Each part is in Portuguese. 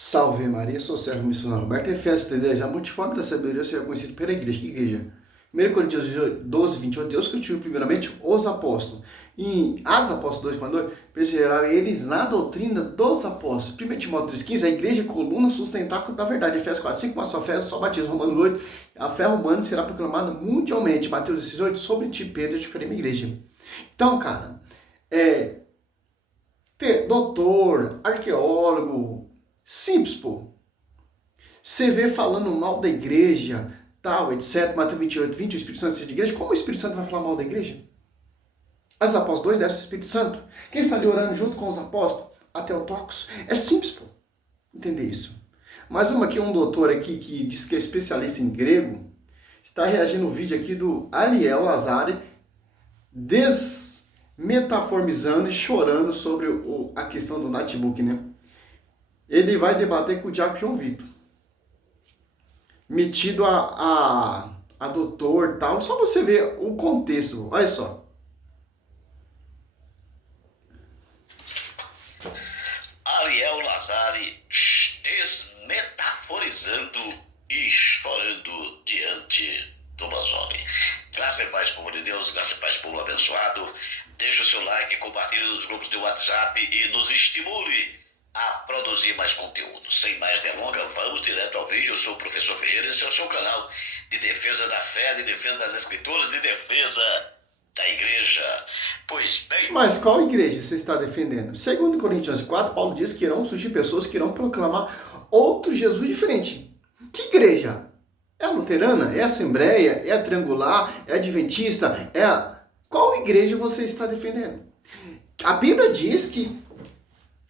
Salve Maria, sou o Sérgio Missionário Roberto, Efésios 3:10, a multiforme da sabedoria será conhecido pela igreja. Que igreja? 1 Coríntios 12:28, Deus constituiu primeiramente os apóstolos. Em Atos Apóstolos 2:2, perseveraram eles na doutrina dos apóstolos. 1 Timóteo 3:15, a igreja é coluna sustentável da verdade. Efésios 4:5, uma só fé, só batismo. Romanos 8, a fé romana será proclamada mundialmente. Mateus 16:8, sobre ti, Pedro, te farei minha igreja. Então, cara, doutor, arqueólogo, simples, pô. Você vê falando mal da igreja, tal, etc. Mateus 28:20, o Espírito Santo seja de igreja. Como o Espírito Santo vai falar mal da igreja? As apóstolos 2 desce o Espírito Santo. Quem está ali orando junto com os apóstolos? Ateotocos. É simples, pô, entender isso. Mais uma aqui, um doutor aqui que diz que é especialista em grego, está reagindo ao vídeo aqui do Ariel Lazari, desmetaformizando e chorando sobre a questão do notebook, né? Ele vai debater com o Diácono João Vitor. Metido a doutor e tal. Só você ver o contexto. Olha só. Ariel Lazari desmetaforizando e chorando diante do Manzoni. Graça e paz, povo de Deus, graça e paz, povo abençoado. Deixe o seu like, compartilhe nos grupos de WhatsApp e nos estimule a produzir mais conteúdo. Sem mais delongas, vamos direto ao vídeo. Eu sou o professor Ferreira, esse é o seu canal de defesa da fé, de defesa das escrituras, de defesa da igreja. Pois bem... Mas qual igreja você está defendendo? Segundo Coríntios 4, Paulo diz que irão surgir pessoas que irão proclamar outro Jesus diferente. Que igreja? É a luterana? É a assembleia? É a triangular? É a adventista? Qual igreja você está defendendo? A Bíblia diz que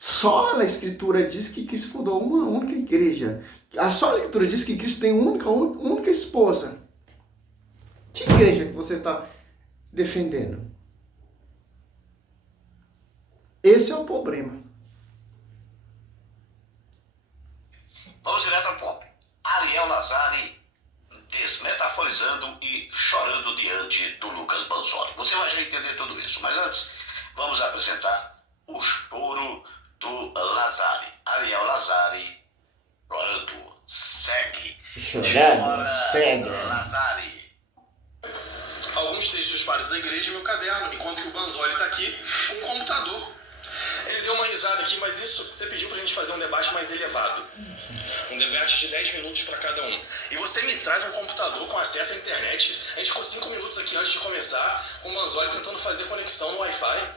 só a Escritura diz que Cristo fundou uma única igreja. Só a Escritura diz que Cristo tem uma única esposa. Que igreja que você está defendendo? Esse é o problema. Vamos direto ao ponto. Ariel Lazari desmetaforizando e chorando diante do Lucas Manzoni. Você vai já entender tudo isso, mas antes vamos apresentar o choro do Lazari. Ariel Lazari chorando. Segue. Chorando, segue. Lazari. Alguns textos pares da igreja e meu caderno, enquanto que o Banzoli está aqui com um computador. Ele deu uma risada aqui, mas isso, você pediu pra gente fazer um debate mais elevado. Um debate de 10 minutos para cada um. E você me traz um computador com acesso à internet. A gente ficou 5 minutos aqui antes de começar, com o Banzoli tentando fazer conexão no Wi-Fi.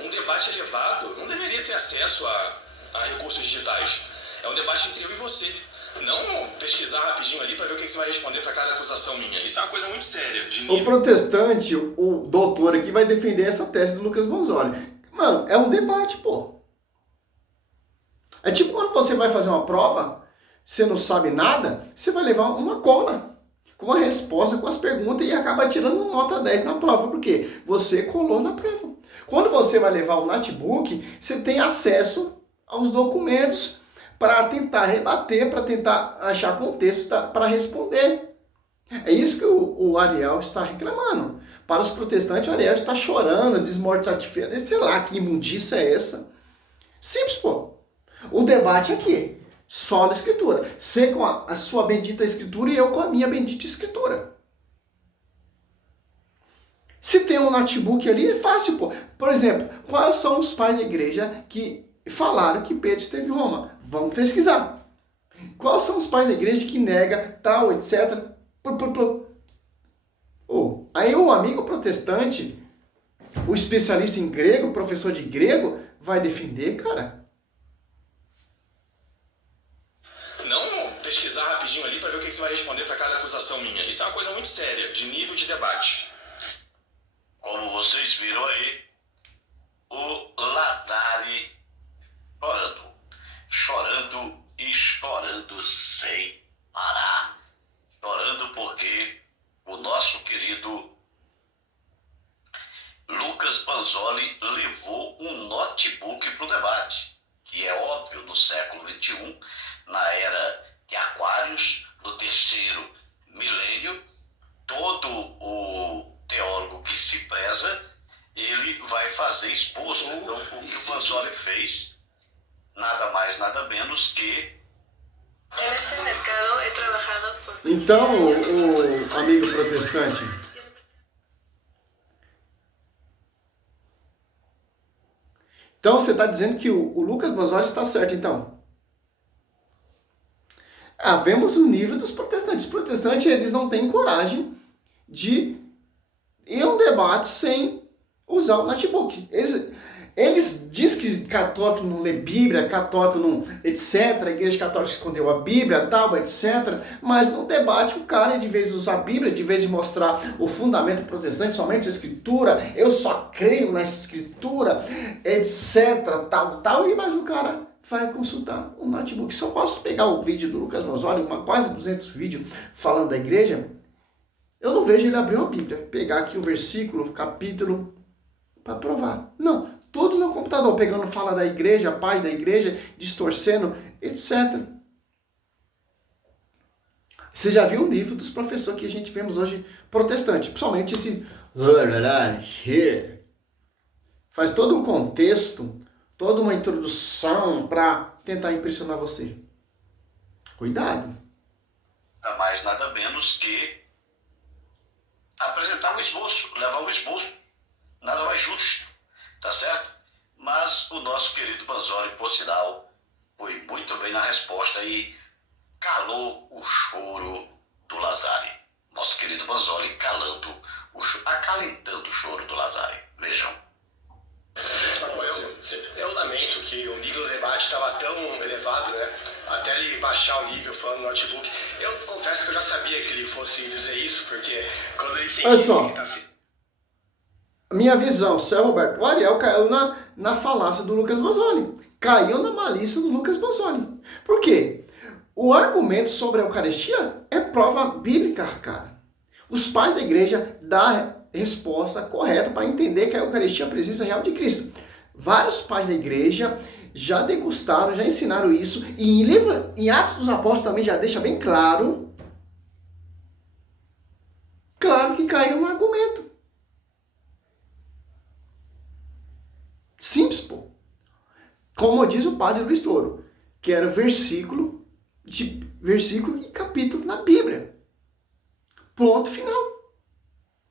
Um debate elevado não deveria ter acesso a recursos digitais. É um debate entre eu e você. Não pesquisar rapidinho ali para ver o que você vai responder para cada acusação minha. Isso é uma coisa muito séria. O protestante, o doutor aqui, vai defender essa tese do Lucas Manzoni. Mano, é um debate, pô. É tipo quando você vai fazer uma prova, você não sabe nada, você vai levar uma cola com a resposta, com as perguntas e acaba tirando nota 10 na prova. Por quê? Você colou na prova. Quando você vai levar um notebook, você tem acesso aos documentos para tentar rebater, para tentar achar contexto para responder. É isso que o Ariel está reclamando. Para os protestantes, o Ariel está chorando, desmortificando, sei lá, que imundícia é essa? Simples, pô. O debate é aqui, só na Escritura. Você com a sua bendita Escritura e eu com a minha bendita Escritura. Se tem um notebook ali, é fácil, pô. Por exemplo, quais são os pais da igreja que falaram que Pedro esteve em Roma? Vamos pesquisar. Quais são os pais da igreja que nega tal, etc. Aí o amigo protestante, o especialista em grego, o professor de grego, vai defender, cara? Não pesquisar rapidinho ali para ver o que você vai responder para cada acusação minha. Isso é uma coisa muito séria, de nível de debate. Como vocês viram aí, o Lazari chorando e chorando sem parar. Chorando porque o nosso querido Lucas Manzoni levou um notebook para o debate, que é óbvio no século XXI, na era de Aquários, no terceiro milênio, todo o teólogo que se preza, ele vai fazer exposto. Então, o que o Manzoni fez, nada mais, nada menos que En este mercado he trabajado por Então, 20 años. o amigo protestante, então você está dizendo que o Lucas Boswelli está certo, então? Vemos o nível dos protestantes. Os protestantes, eles não têm coragem de ir a um debate sem usar o notebook. Eles dizem que católico não lê Bíblia, católico não, etc. A igreja católica escondeu a Bíblia, tal, etc. Mas no debate o cara, de vez de usar a Bíblia, de vez de mostrar o fundamento protestante, somente a Escritura, eu só creio na Escritura, etc. Tal, e mais o cara vai consultar um notebook. Se eu posso pegar o vídeo do Lucas Boswelli, quase 200 vídeos falando da igreja, eu não vejo ele abrir uma Bíblia, pegar aqui o versículo, o capítulo, para provar. Não. Tudo no computador, pegando fala da igreja, paz da igreja, distorcendo, etc. Você já viu o nível dos professores que a gente vemos hoje protestante, principalmente esse faz todo um contexto, toda uma introdução para tentar impressionar você. Cuidado. Nada mais, nada menos que apresentar um esboço, levar um esboço. Nada mais justo. Tá certo? Mas o nosso querido Banzoli, por sinal, foi muito bem na resposta e calou o choro do Lazari. Nosso querido Banzoli calando acalentando o choro do Lazari. Vejam. Eu lamento que o nível do debate estava tão elevado, né? Até ele baixar o nível falando no notebook. Eu confesso que eu já sabia que ele fosse dizer isso, porque quando ele sentiu que tá se... Minha visão, Céu Roberto, o Ariel caiu na falácia do Lucas Boswelli. Caiu na malícia do Lucas Boswelli. Por quê? O argumento sobre a Eucaristia é prova bíblica, cara. Os pais da igreja dão a resposta correta para entender que a Eucaristia é a presença real de Cristo. Vários pais da igreja já degustaram, já ensinaram isso. E em Atos dos Apóstolos também já deixa bem claro. Claro que caiu no argumento. Simples, pô. Como diz o padre Luiz Toro, que era versículo e capítulo na Bíblia. Ponto final.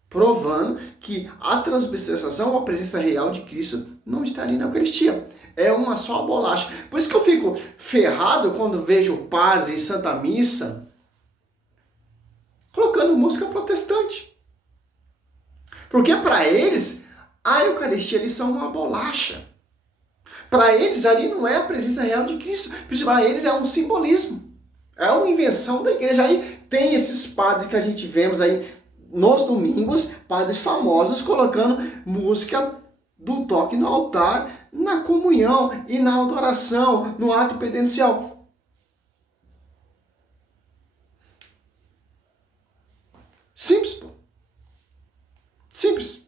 Provando que a transubstanciação, a presença real de Cristo, não está ali na Eucaristia. É uma só bolacha. Por isso que eu fico ferrado quando vejo o padre em Santa Missa colocando música protestante. Porque para eles, a Eucaristia ali são uma bolacha. Para eles ali não é a presença real de Cristo. Para eles é um simbolismo. É uma invenção da igreja. Aí tem esses padres que a gente vemos aí nos domingos, padres famosos colocando música do toque no altar, na comunhão e na adoração, no ato penitencial. Simples, pô. Simples.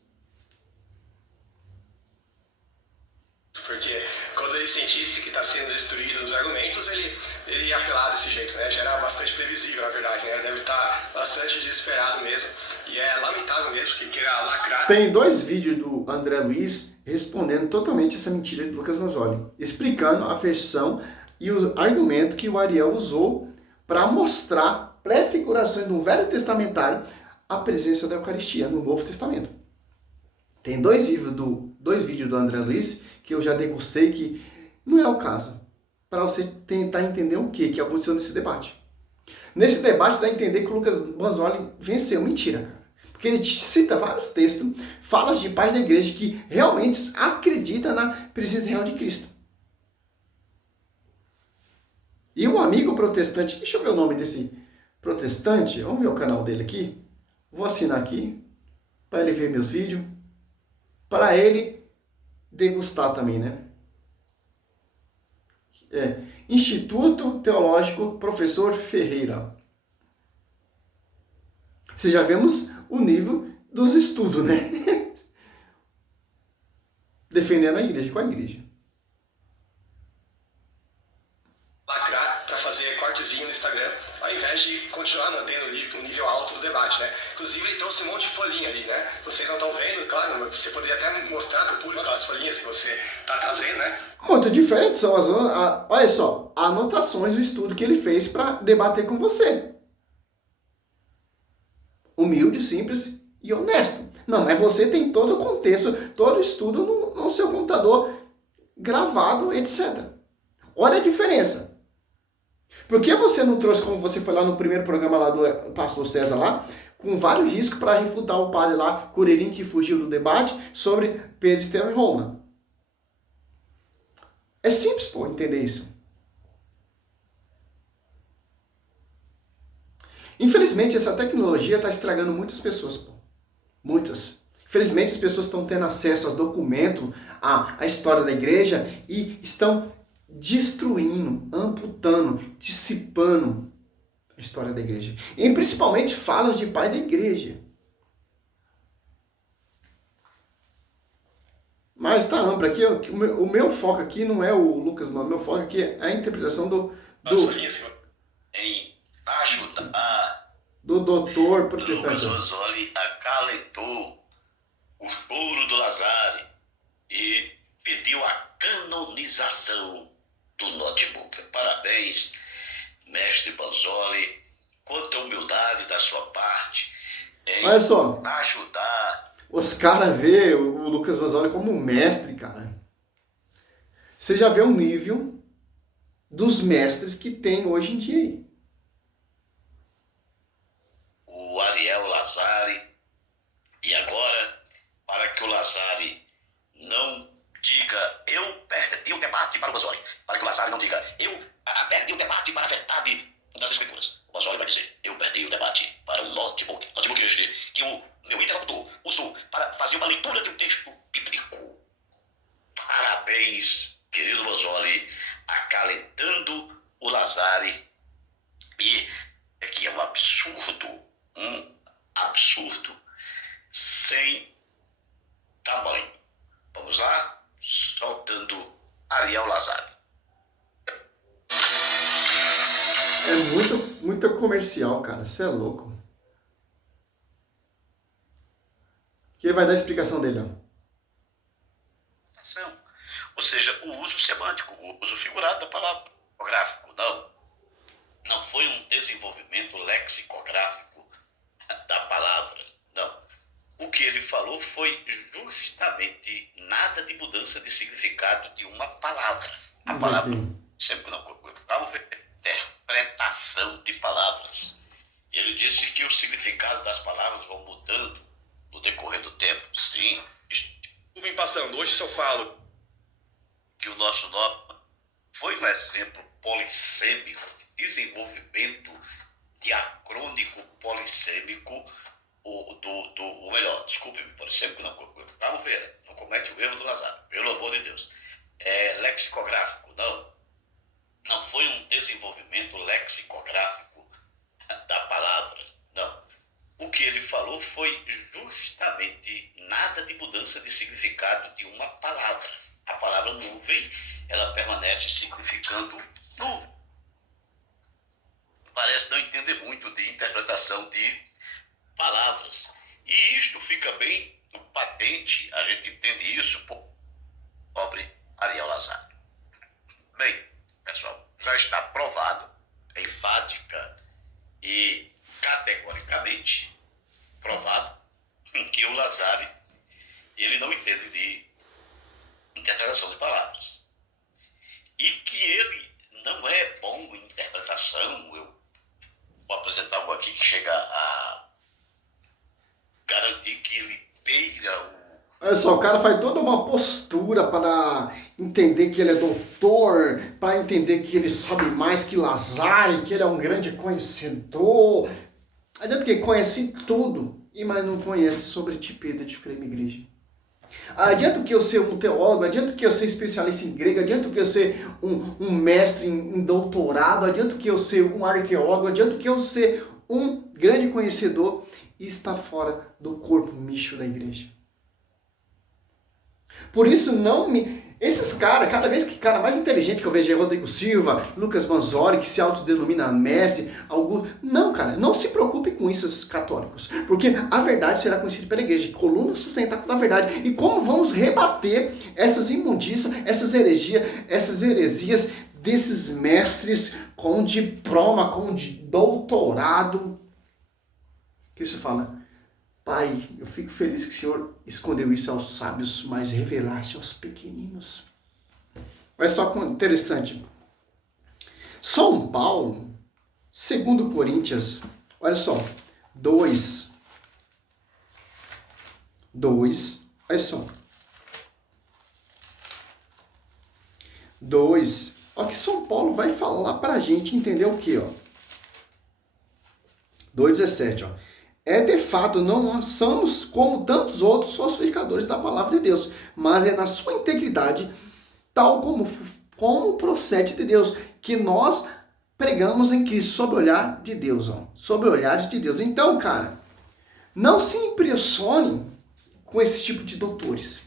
Porque quando ele sentisse que está sendo destruído os argumentos, ele ia apelar desse jeito, né? Já era bastante previsível, na verdade, né? Deve estar bastante desesperado mesmo. E é lamentável mesmo que queira lacrar. Tem 2 vídeos do André Luiz respondendo totalmente essa mentira de Lucas Boswelli, explicando a versão e o argumento que o Ariel usou para mostrar prefigurações do Velho Testamentário a presença da Eucaristia no Novo Testamento. Tem 2 vídeos do André Luiz que eu já degustei, que não é o caso, para você tentar entender o que aconteceu nesse debate. Nesse debate dá a entender que o Lucas Boswelli venceu. Mentira, cara. Porque ele cita vários textos, fala de pais da igreja que realmente acredita na presença real de Cristo. E um amigo protestante, deixa eu ver o nome desse protestante, vamos ver o canal dele aqui. Vou assinar aqui, para ele ver meus vídeos, para ele degustar também, né? Instituto Teológico Professor Ferreira. Você já vemos o nível dos estudos, né? Defendendo a igreja com a igreja. Lacrar para fazer cortezinho no Instagram, ao invés de continuar mantendo um nível alto do debate, né? Inclusive ele trouxe um monte de folhinha ali, né? Vocês não estão vendo, claro, você poderia até mostrar para o público as folhinhas que você está trazendo, né? Muito diferente são olha só, anotações do estudo que ele fez para debater com você. Humilde, simples e honesto. Não, mas você tem todo o contexto, todo o estudo no seu computador gravado, etc. Olha a diferença. Por que você não trouxe, como você foi lá no primeiro programa lá do pastor César lá, com vários riscos para refutar o padre lá, Curirim, que fugiu do debate, sobre Pedro, Estevão e Roma? É simples, pô, entender isso. Infelizmente, essa tecnologia está estragando muitas pessoas, pô. Muitas. Infelizmente, as pessoas estão tendo acesso aos documentos, à história da igreja e estão destruindo, amputando, dissipando a história da igreja. E principalmente falas de pai da igreja. Mas tá amplo aqui, o meu foco aqui não é o Lucas, não. O meu foco aqui é a interpretação em ajudar do doutor Lucas protestante. Manzoli acalentou o choro do Lazare e pediu a canonização do notebook. Parabéns, mestre Manzoli, quanta humildade da sua parte em Olha só, ajudar. os caras vê o Lucas Manzoli como um mestre, cara. Você já vê o nível dos mestres que tem hoje em dia aí. O Ariel Lazari, e agora, para que o Lazari não diga eu perdi o debate para o Manzoli, para que o Lazari não diga eu perdi o debate para a verdade das Escrituras, o Manzoli vai dizer eu perdi o debate para o notebook este que o meu interlocutor usou para fazer uma leitura de um texto bíblico. Parabéns, querido Manzoli, acalentando o Lazari. E aqui é um absurdo sem tamanho. Vamos lá, soltando Ariel Lazari. É muito comercial, cara. Você é louco. Que ele vai dar a explicação dele, ó. Ou seja, o uso semântico, o uso figurado da palavra. Gráfico, não foi um desenvolvimento lexicográfico da palavra, não. O que ele falou foi justamente nada de mudança de significado de uma palavra. A palavra, sempre não, interpretação de palavras. Ele disse que o significado das palavras vão mudando no decorrer do tempo. Sim. Vem passando, hoje se eu falo que o nosso nome foi um exemplo polissêmico, desenvolvimento diacrônico polissêmico, desculpe-me, polissêmico não, calma, Feira, não comete o erro do Lazaro, pelo amor de Deus. Lexicográfico, não foi um desenvolvimento lexicográfico da palavra, não. O que ele falou foi justamente nada de mudança de significado de uma palavra. A palavra nuvem, ela permanece significando nuvem. Parece não entender muito de interpretação de palavras. E isto fica bem patente, a gente entende isso por pobre Ariel Lazari. Bem, pessoal, já está provado, enfática e categoricamente provado que o Lazari, ele não entende de interpretação de palavras. E que ele não é bom em interpretação. Eu vou apresentar algo aqui que chega a garantir que ele beira o... Olha só, o cara faz toda uma postura para entender que ele é doutor, para entender que ele sabe mais que Lazari, que ele é um grande conhecedor. Adianta que conhece tudo, mas não conhece sobre tipeda de creme igreja. Adianta que eu ser um teólogo, adianta que eu ser especialista em grego, adianta que eu ser um mestre em doutorado, adianta que eu ser um arqueólogo, adianta que eu ser um grande conhecedor e estar fora do corpo místico da igreja. Por isso não me Esses caras, cada vez que cara mais inteligente que eu vejo é Rodrigo Silva, Lucas Manzori, que se autodenomina mestre, algum... Não, cara, não se preocupe com isso, esses católicos. Porque a verdade será conhecida pela igreja, coluna sustentável da verdade. E como vamos rebater essas imundícias, essas heresias desses mestres com diploma, com doutorado? Que você fala, Pai, eu fico feliz que o Senhor escondeu isso aos sábios, mas revelaste aos pequeninos. Olha só que interessante. São Paulo, segundo Coríntios, olha só, 2, olha só. 2, olha que São Paulo vai falar pra gente entender o quê, ó. 2,17, ó. De fato, não somos como tantos outros falsificadores da palavra de Deus, mas é na sua integridade, tal como procede de Deus, que nós pregamos em Cristo, sob o olhar de Deus, ó, sob olhares de Deus. Então, cara, não se impressione com esse tipo de doutores.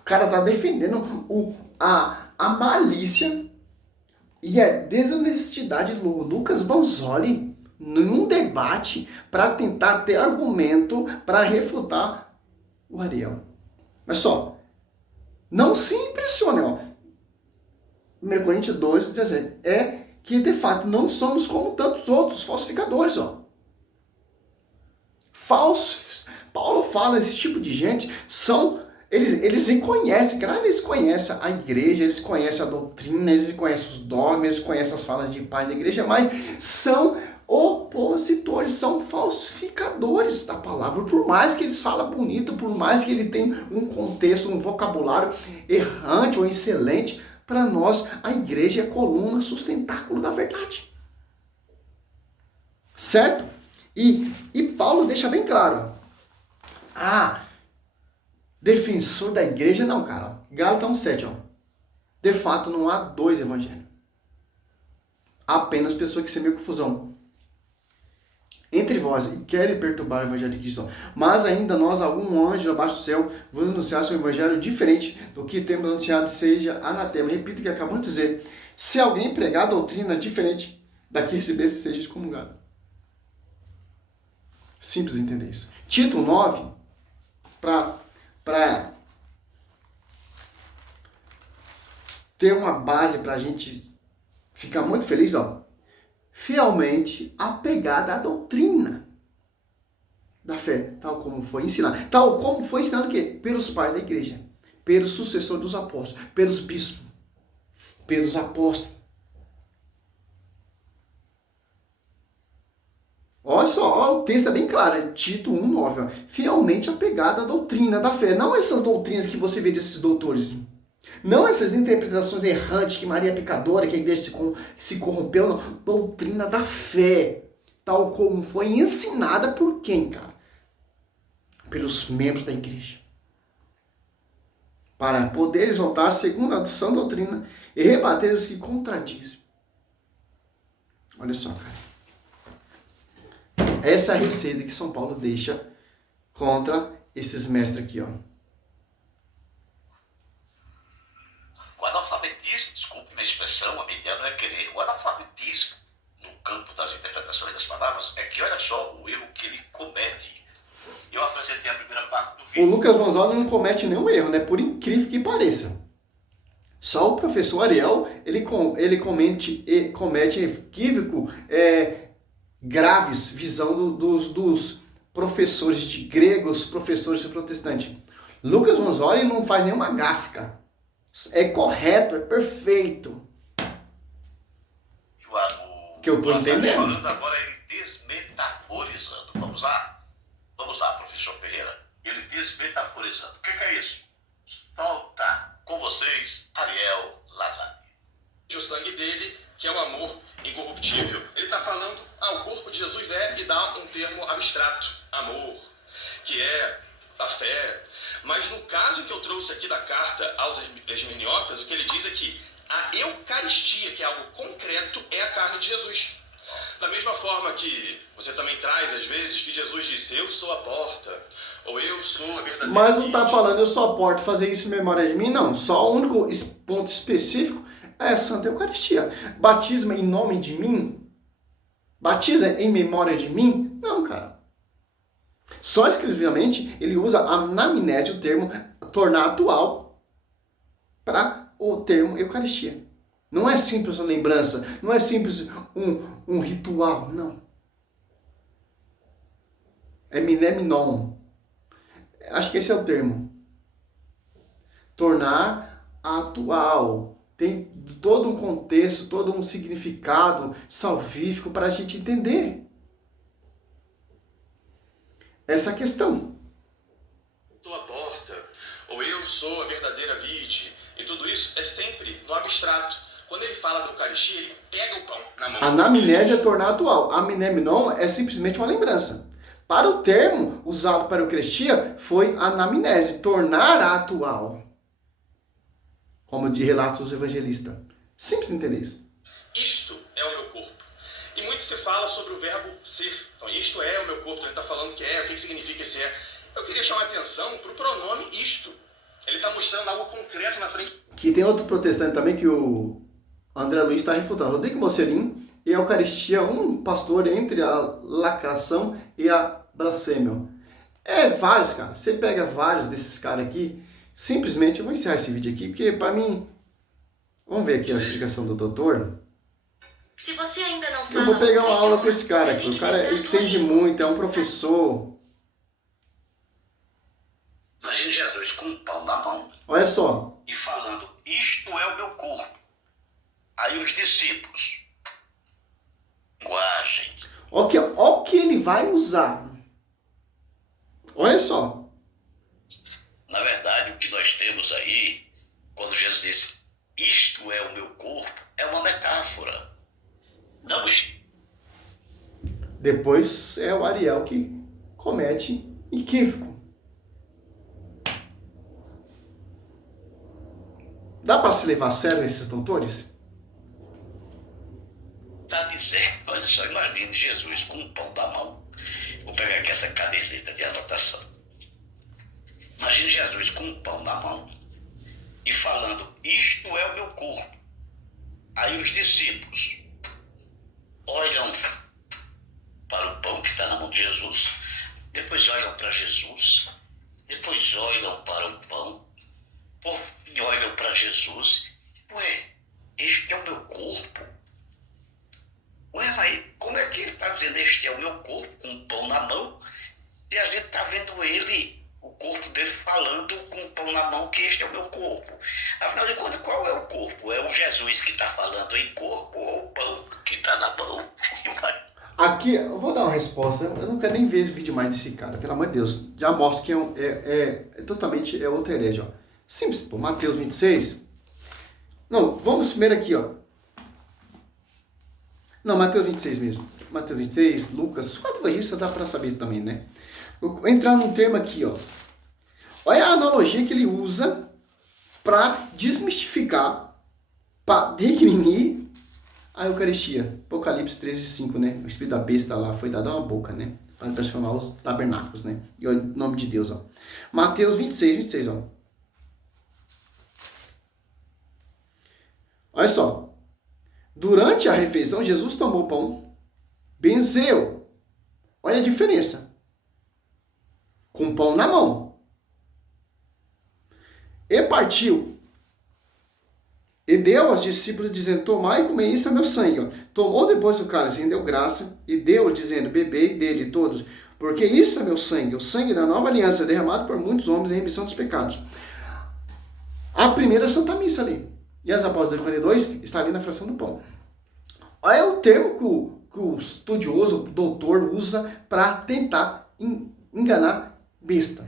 O cara tá defendendo a malícia e a desonestidade do Lucas Manzoli num debate para tentar ter argumento para refutar o Ariel. Mas só, não se impressione, ó. 1 Coríntios 2,17 que de fato não somos como tantos outros falsificadores, ó. Paulo fala, esse tipo de gente eles conhecem, claro, eles conhecem a igreja, eles conhecem a doutrina, eles conhecem os dogmas, eles conhecem as falas de paz da igreja, mas são opositores, são falsificadores da palavra. Por mais que eles falam bonito, por mais que ele tenha um contexto, um vocabulário errante ou excelente, para nós a igreja é a coluna sustentáculo da verdade. Certo? E Paulo deixa bem claro. Defensor da igreja, não, cara. Gálatas 1,7, ó. De fato, não há dois evangelhos. Apenas pessoas que semeiam confusão entre vós e querem perturbar o evangelho de Cristo. Mas ainda nós, algum anjo abaixo do céu, vos anunciasse um evangelho diferente do que temos anunciado, seja anatema. Repito o que acabamos de dizer. Se alguém pregar doutrina diferente da que recebesse, seja excomungado. Simples entender isso. Tito 9, para ter uma base para a gente ficar muito feliz, ó. Fielmente apegada à doutrina da fé, tal como foi ensinado. Tal como foi ensinado o quê? Pelos pais da igreja, pelos sucessores dos apóstolos, pelos bispos, pelos apóstolos. Olha só, o texto é bem claro, Tito 1,9. Fielmente apegada à doutrina da fé. Não essas doutrinas que você vê desses doutores. Não essas interpretações errantes que Maria é pecadora, que a igreja se corrompeu. Não. Doutrina da fé. Tal como foi ensinada por quem, cara? Pelos membros da igreja. Para poder exaltar segundo a sã doutrina e rebater os que contradizem. Olha só, cara. Essa é a receita que São Paulo deixa contra esses mestres aqui, ó. O analfabetismo, desculpe minha expressão, a minha ideia não é querer. O analfabetismo, no campo das interpretações das palavras, é que olha só o erro que ele comete. Eu apresentei a primeira parte do vídeo. O Lucas Manzoli não comete nenhum erro, né? Por incrível que pareça. Só o professor Ariel, ele comete equívoco, graves, visão dos professores de gregos, professores de protestante. Lucas Manzoli não faz nenhuma gáfica. É correto, é perfeito. Que eu tô entendendo. Falando agora ele desmetaforizando. Vamos lá? Vamos lá, professor Pereira. Ele desmetaforizando. O que é isso? Solta com vocês, Ariel Lazari. O sangue dele, que é o amor incorruptível. Ele está falando, o corpo de Jesus e dá um termo abstrato, amor, que é a fé. Mas no caso que eu trouxe aqui da carta aos esmirniotas, o que ele diz é que a Eucaristia, que é algo concreto, é a carne de Jesus. Da mesma forma que você também traz, às vezes, que Jesus disse, eu sou a porta, ou eu sou a verdadeira Mas não está vide. falando, eu sou a porta, fazer isso em memória de mim, não. Só o único ponto específico é a Santa Eucaristia. Batisma em nome de mim? Batiza em memória de mim? Não, cara. Só exclusivamente ele usa a anamnese, o termo tornar atual, para o termo Eucaristia. Não é simples uma lembrança, não é simples um ritual, não. É mnemon. Acho que esse é o termo. Tornar atual. Tem todo um contexto, todo um significado salvífico para a gente entender essa questão. Sou a porta, ou eu sou a verdadeira vide, e tudo isso é sempre no abstrato. Quando ele fala da Eucaristia, ele pega o pão na mão. A anamnese é tornar atual. A mnemon é simplesmente uma lembrança. Para o termo usado para a Eucaristia, foi anamnese, tornar atual. Como de relatos dos evangelistas. Simples entender isso. Isto é o meu corpo. E muito se fala sobre o verbo ser. Então, isto é o meu corpo. Ele está falando que é, o que significa esse é. Eu queria chamar a atenção para o pronome isto. Ele está mostrando algo concreto na frente. Que tem outro protestante também que o André Luiz está refutando. Rodrigo Mocelin e a Eucaristia, um pastor entre a lacração e a blasfêmia. É vários, cara. Você pega vários desses caras aqui. Simplesmente, eu vou encerrar esse vídeo aqui, porque para mim... Vamos ver aqui a explicação do doutor. Se você ainda não fala, Eu vou pegar uma outro aula com idioma, esse cara você aqui. tem O que cara dizer entende tudo. muito, é um professor. Imagine Jesus com um pão na mão Olha só. e falando, isto é o meu corpo. Aí os discípulos, linguagem, Olha o que ele vai usar. Olha só. na verdade, o que nós temos aí, quando Jesus disse, isto é o meu corpo, é uma metáfora. Não, Depois é o Ariel que comete equívoco. Dá para se levar a sério esses doutores? está dizendo, olha só, imagine Jesus com um pão na mão. Vou pegar aqui essa caderneta de anotação. Imagine Jesus com um pão na mão e falando, isto é o meu corpo. Aí os discípulos olham para o pão que está na mão de Jesus, depois olham para Jesus, depois olham para o pão, por fim olham para Jesus. Ué, este é o meu corpo? Ué, mas como é que ele está dizendo este é o meu corpo, com o pão na mão, se a gente está vendo ele, o corpo dele falando com o pão na mão que este é o meu corpo? Afinal de contas, qual é o corpo? É o Jesus que está falando em corpo ou o pão que está na mão? Aqui, eu vou dar uma resposta. Eu não quero nem ver esse vídeo mais desse cara, pelo amor de Deus. Já mostra que é totalmente outro herege, ó. Simples, pô. Mateus 26. Não, vamos primeiro aqui, ó. Não, Mateus 26 mesmo. Mateus 26, Lucas, quatro evangelistas dá para saber também, né? Vou entrar num termo aqui, ó. Olha a analogia que ele usa para desmistificar, para definir a Eucaristia. Apocalipse 13:5, né? O espírito da besta lá foi dado uma boca, né? Para transformar os tabernáculos, né? E o nome de Deus, ó. Mateus 26, ó. Olha só. Durante a refeição, Jesus tomou pão, benzeu. Olha a diferença. Com pão na mão. E partiu. E deu aos discípulos, dizendo, tomai e comei, isso é meu sangue. Ó. Tomou depois o cálice, rendeu graça, e deu, dizendo, bebei dele todos, porque isso é meu sangue, o sangue da nova aliança, derramado por muitos homens em remissão dos pecados. A primeira Santa Missa ali. E as apóstolas 42 está ali na fração do pão. Olha o termo que o estudioso, o doutor, usa para tentar enganar besta.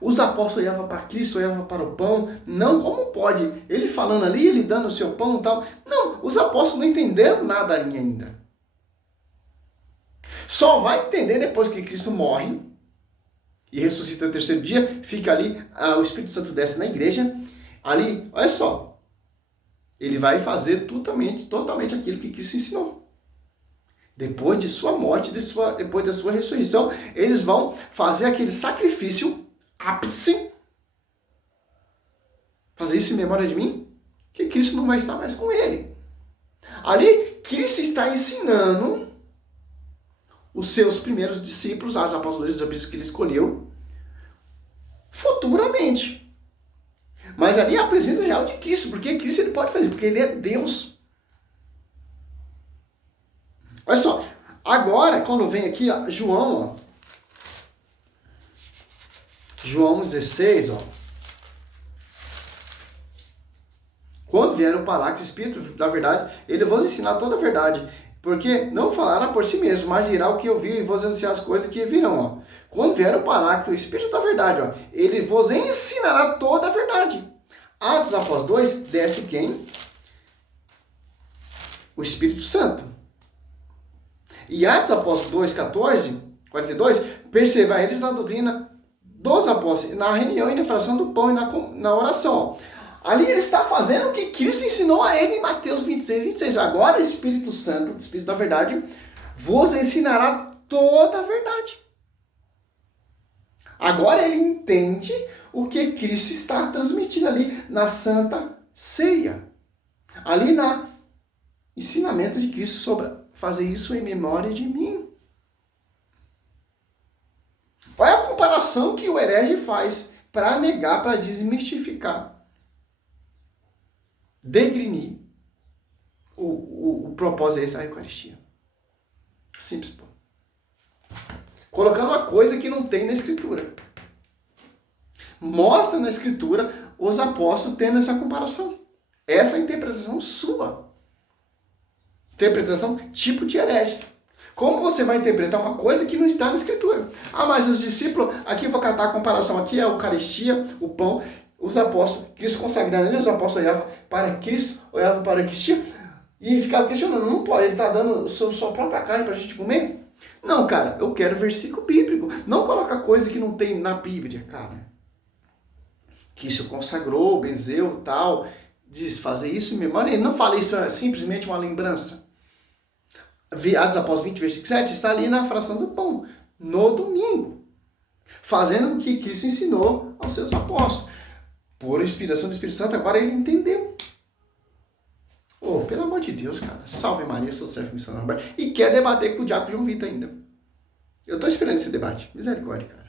Os apóstolos olhavam para Cristo, olhavam para o pão. Não, como pode? Ele falando ali, ele dando o seu pão e tal. Não, os apóstolos não entenderam nada ali ainda. Só vai entender depois que Cristo morre e ressuscita no terceiro dia. Fica ali, o Espírito Santo desce na igreja. Ali, olha só. Ele vai fazer totalmente aquilo que Cristo ensinou. Depois de sua morte, depois da sua ressurreição, eles vão fazer aquele sacrifício ápice. Fazer isso em memória de mim, que Cristo não vai estar mais com ele. Ali, Cristo está ensinando os seus primeiros discípulos, os apóstolos, os discípulos que ele escolheu, futuramente. Mas ali é a presença real de Cristo, porque Cristo ele pode fazer, porque ele é Deus. Olha só, agora, quando vem aqui, ó, João 16, ó. Quando vier o Paráclito, o Espírito da verdade, ele vos ensinar toda a verdade. Porque não falará por si mesmo, mas dirá o que eu vi e vos anunciar as coisas que virão. Ó. Quando vier o Paráclito, o Espírito da verdade, ó, ele vos ensinará toda a verdade. Atos após 2, desce quem? O Espírito Santo. E Atos após 2, 14, 42, perseverar eles na doutrina dos apóstolos, na reunião e na fração do pão e na oração. Ali ele está fazendo o que Cristo ensinou a ele em Mateus 26, 26. Agora o Espírito Santo, o Espírito da verdade, vos ensinará toda a verdade. Agora ele entende o que Cristo está transmitindo ali na Santa Ceia. Ali no ensinamento de Cristo sobre fazer isso em memória de mim. Olha a comparação que o herege faz para negar, para desmistificar, degrinir o propósito dessa Eucaristia. Simples, pô. Colocando uma coisa que não tem na Escritura. Mostra na Escritura os apóstolos tendo essa comparação. Essa é a interpretação sua. Interpretação tipo de herege. Como você vai interpretar uma coisa que não está na Escritura? Ah, mas os discípulos, aqui eu vou catar a comparação, aqui é a Eucaristia, o pão, os apóstolos, Cristo consagrando, os apóstolos olhavam para Cristo, olhavam para a Eucaristia e ficavam questionando, não pode, ele está dando sua própria carne para a gente comer? Não, cara, eu quero versículo bíblico, não coloca coisa que não tem na Bíblia, cara. Cristo consagrou, benzeu, tal, diz fazer isso em memória, ele não fala isso, é simplesmente uma lembrança. Atos após 20, versículo 7, está ali na fração do pão, no domingo, fazendo o que Cristo ensinou aos seus apóstolos. Por inspiração do Espírito Santo, agora ele entendeu. Oh, pelo amor de Deus, cara, salve Maria, seu servo missionário. E quer debater com o diabo João Vitor ainda. Eu estou esperando esse debate, misericórdia, cara.